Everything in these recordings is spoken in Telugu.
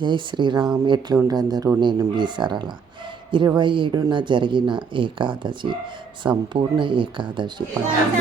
జై శ్రీరామ్. ఎట్లుండ్రు అందరూ? నేను మీ సరళ. 27న జరిగిన ఏకాదశి, సంపూర్ణ ఏకాదశి పండుగ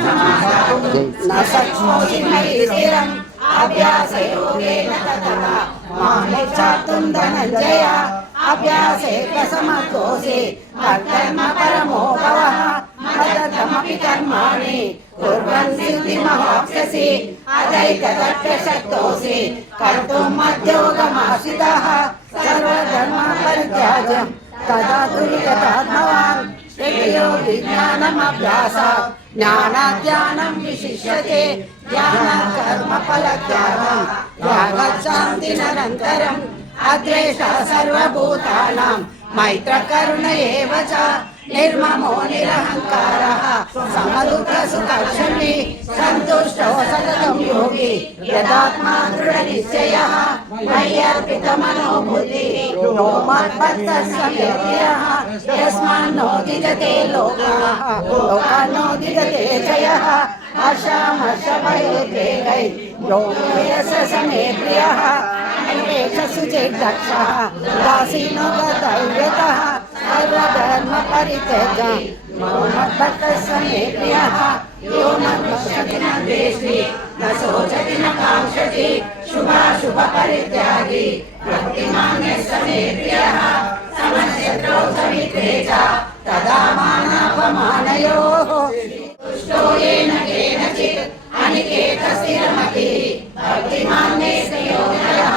జ్ఞానాధ్యానం విశిష్యతే జ్ఞాన కర్మ ఫలత్యాగం త్యాగశాంతి నిరంతరం అద్వేష సర్వభూతానాం మైత్ర కరుణ ఏవ చ నిర్మమో నిరహంకారః సమదుఃఖ సుఖక్షమి సంతుష్టో సతతం యోగి యదాత్మా దృఢ నిశ్చయః మయ్యర్పిత మనోబుద్ధిః యో మద్భక్తః స మే ప్రియః యస్మాన్నో దిగతే లోకః లోకాన్నో దిగతే జయః హర్షమర్షభయోద్వేగై యో యస్య స మే ప్రియః సుచిర్దక్షః దాసీనో గతవ్యతః సర్వధర్మ పరిత్యజ్య మద్భక్తః స మే ప్రియః యో మద్భక్ష్యతి న ద్వేష్టి న శోచతి న కాంక్షతి శుభాశుభ పరిత్యాగి భక్తిమాన్ యః స మే ప్రియః సమశత్రౌ చ మిత్రే చ తదా మానాపమానయోః తుష్టో येन केनचित् अनिकेत स्थिरमतिः भक्तिमान् मे श्रेयोदयः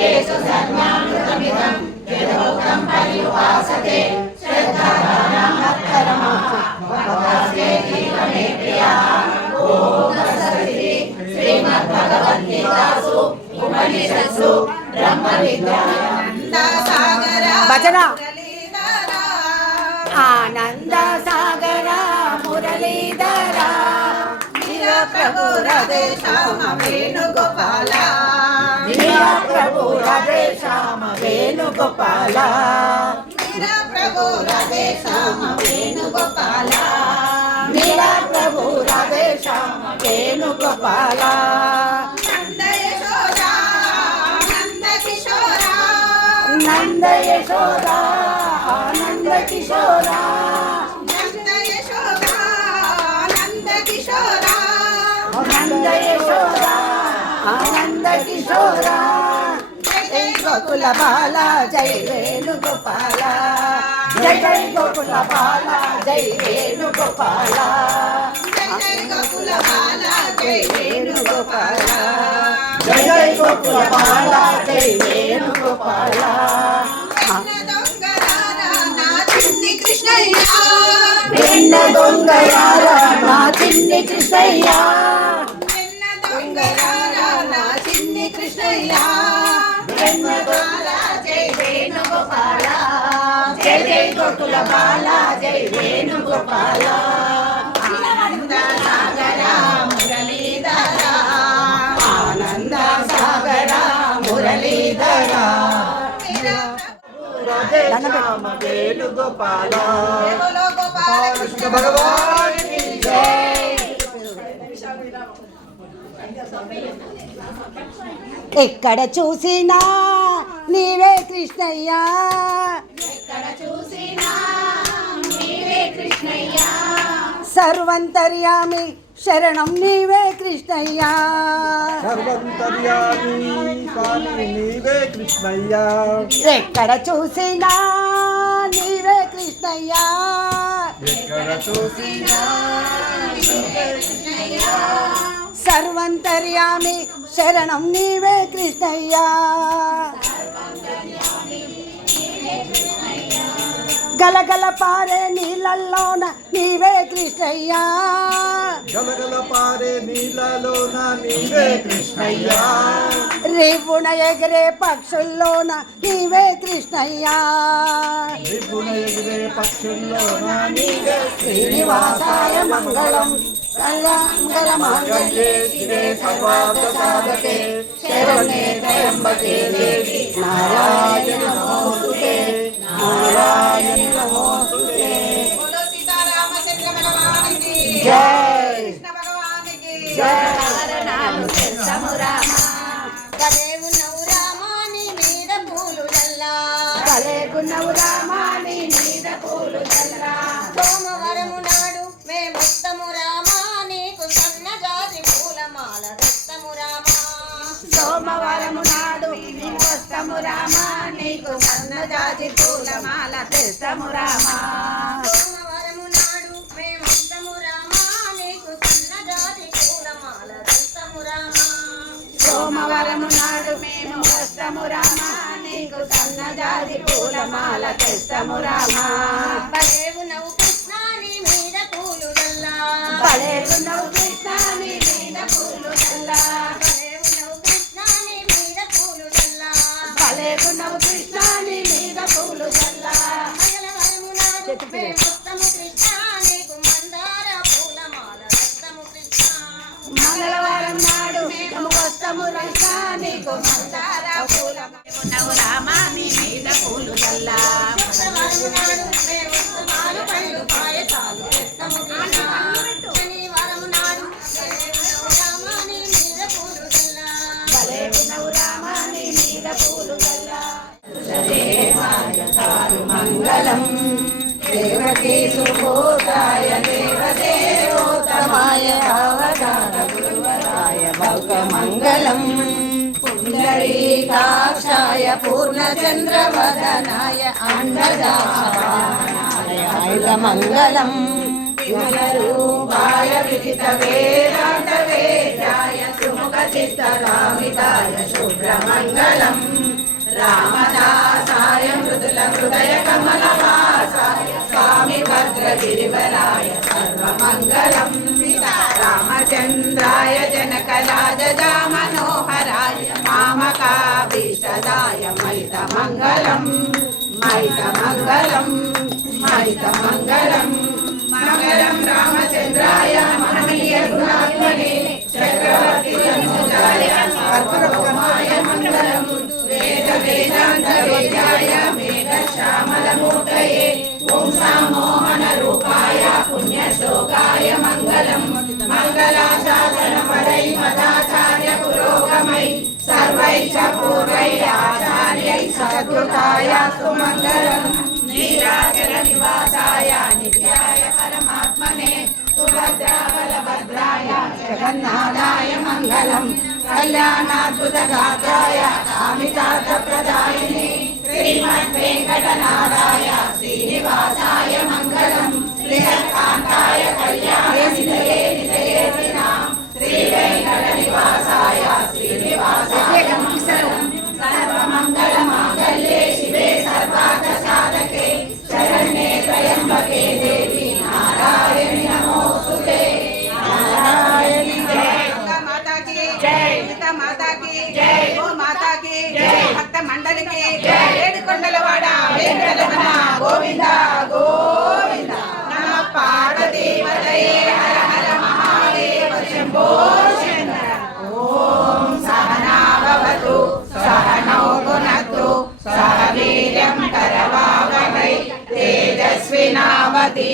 येषु सन्मामृतमिदं यथोक्तं पर्युपासते श्रद्धावानां मत्परमः भक्तस्तेति मे प्रियः ॐ तत्सदिति श्रीमद्भगवद्गीतासु उपनिषत्सु ब्रह्मविद्यायां भजना आनंद सागर मुरलीधर प्रभु राधे श्याम वेणुगोपाल प्रभु राधे श्याम वेणुगोपाल प्रभु राधे श्याम वेणुगोपाल प्रभु राधे श्याम वेणुगोपाल नंद यशोदा नंद किशोरा नंद यशोदा आनंद किशोरा नंद यशोदा आनंद किशोरा नंद यशोदा आनंद किशोरा जय गोकुल बाला जय वेणुगोपाल जय जय गोकुल बाला जय वेणुगोपाल जय गोकुल बाला जय वेणुगोपाल जय जय गोकुल बाला जय वेणुगोपाल వెన్న దొంగయారా నా చిన్ని కృష్ణయ్య వెన్న దొంగయారా నా చిన్ని కృష్ణయ్య వెన్న బాల జై వేణుగోపాల జై జై గోకుల బాల జై వేణుగోపాల ఆనంద సాగర మురళీధర ఆనంద సాగర మురళీధర श्याम वेणुगोपाल कृष्ण भगवान की जय। ఎక్కడ చూసినా నీవే కృష్ణయ్య ఎక్కడ చూసినా నీవే కృష్ణయ్య సర్వంతర్యామి శరణం నీవే కృష్ణయ్య సర్వంతర్యామి స్వామి నీవే కృష్ణయ్య ఎక్కడ చూసినా నీవే కృష్ణయ్య ఎక్కడ చూసినా నీవే కృష్ణయ్య సర్వంతర్యామి శరణం నీవే కృష్ణయ్య గలగల పారే నీళ్ళల్లోన నీవే కృష్ణయ్య గలగల పారే నీళ్ళలోన నీవే కృష్ణయ్య రేవున ఎగరే పక్షుల్లోన నీవే కృష్ణయ్య రిపున ఎగిరే పక్షుల్లోన నీవే శ్రీనివాసాయ మంగళం మంగళమాంగళ్యే శివే సర్వార్థ సాధకే శరణ్యే త్ర్యంబకే దేవి నారాయణ నమోస్తుతే నారాయణ నమోస్తుతే। बोलो सीतारामचंद्र भगवान की जय। कृष्ण भगवान की జయ. భలేగున్నవు రామా నీ మీద పూలు చల్లా సోమవారము నాడు మేమొస్తము రామా నీకు సన్నజాజి పూలమాల తెస్తము రామా సోమవారము నాడు మేము వస్తాము రామా నీకు సన్నజాజి పూలమాల తెస్తాము రామా సోమవారము నాడు మేమొస్తము రామా నీకు సన్నజాజి పూలమాల తెస్తము రామా సోమవారము నాడు మేము వస్తాము రామా నీకు సన్నజాజి పూలమాల తెస్తాము రామా భలేగున్నవు కృష్ణ నీ మీద పూలు జల్లా భలేగున్నవు కృష్ణ నీ మీద పూలు చల్లా భలేగున్నవు కృష్ణ నీ మీద పూలు జల్లా భలేగున్నవు కృష్ణ నీ మీద పూలు చల్లా మంగళవారము నాడు మేమొస్తము కృష్ణ నీకు మందార పూలమాల తెస్తము కృష్ణ మంగళవారం నాడు మేము వస్తాము కృష్ణ నీకు మందార పూలమాల రామా నీ మీద పూలు చల్లా శుక్రవారము నాడు మేమొస్తమాలు పళ్ళు పాయసాలు తెస్తము కృష్ణ శనివారము నాడు భలేగున్నవు రామా నీ మీద పూలు జల్లా భలేగున్నవు రామా నీ మీద పూలు చల్లా మంగళం దేవకీ సుభూతాయ దేవదేవోత్తమాయ అవతార గురువరాయ భౌగమంగళం పుండరీకాక్షాయ పూర్ణచంద్రవదనాయ అండదాయ మంగళం విమలరూపాయ విదిత వేదాంత వేద్యాయ సుముఖ చిత్తరామితాయ శుభ్రమంగళం రామదాసాయ మృదుల హృదయ కమలవాసాయ స్వామి భద్రగిరివరాయ సర్వమంగళం రామచంద్రాయ జనకరాజా మనోహరాయ మామకాభీష్టదాయ మైతమంగళం మైతమంగళం మైతమంగళం మంగళం రామచంద్రాయ మహనీయ గుణాత్మనే చక్రవర్తి తనూజాయ కర్పూరకమాయ మంగళం వేద వేదాంత వేదాయ మేఘ శ్యామలమూర్తయే ఓం సామోహన రూపాయ పుణ్యశ్లోకాయ మంగళం మంగళాశాసన పరై మదాచార్య పురోగమై సర్వై చ పూర్వై ఆచార్యై సద్గుతాయ సుమంగళం నీరాజల నివాసాయ నిత్యాయ పరమాత్మనే సుభద్రాబలభద్రాయ జగన్నాథాయ మంగళం కళ్యాణాద్భుతగాత్రాయ కామితార్థప్రదాయినే శ్రీమద్వేంకటనాథాయ శ్రీనివాసాయ మంగళం శ్రీకాంతాయ కళ్యాణనిధయే నిధయేతినాం శ్రీవేంకట నివాసాయ శ్రీనివాసాయ మంగళం సర్వమంగళమాంగళ్యే శివే సర్వార్థ సాధకే శరణ్యే త్రయంబకే దేవి నారాయణి నమోస్తుతే నారాయణి జై మాతా की జై ఓ మాతా की జై భక్త మండలికి జై ఏడుకొండలవాడ వెంకటరమణ గోవింద గోవింద నమ పార్వతీపతయే హర హర మహాదేవ శంభో శంకర ఓం సహనాభవతు సహనౌ భునక్తు సహ వీర్యం కరవావహై తేజస్వినావతి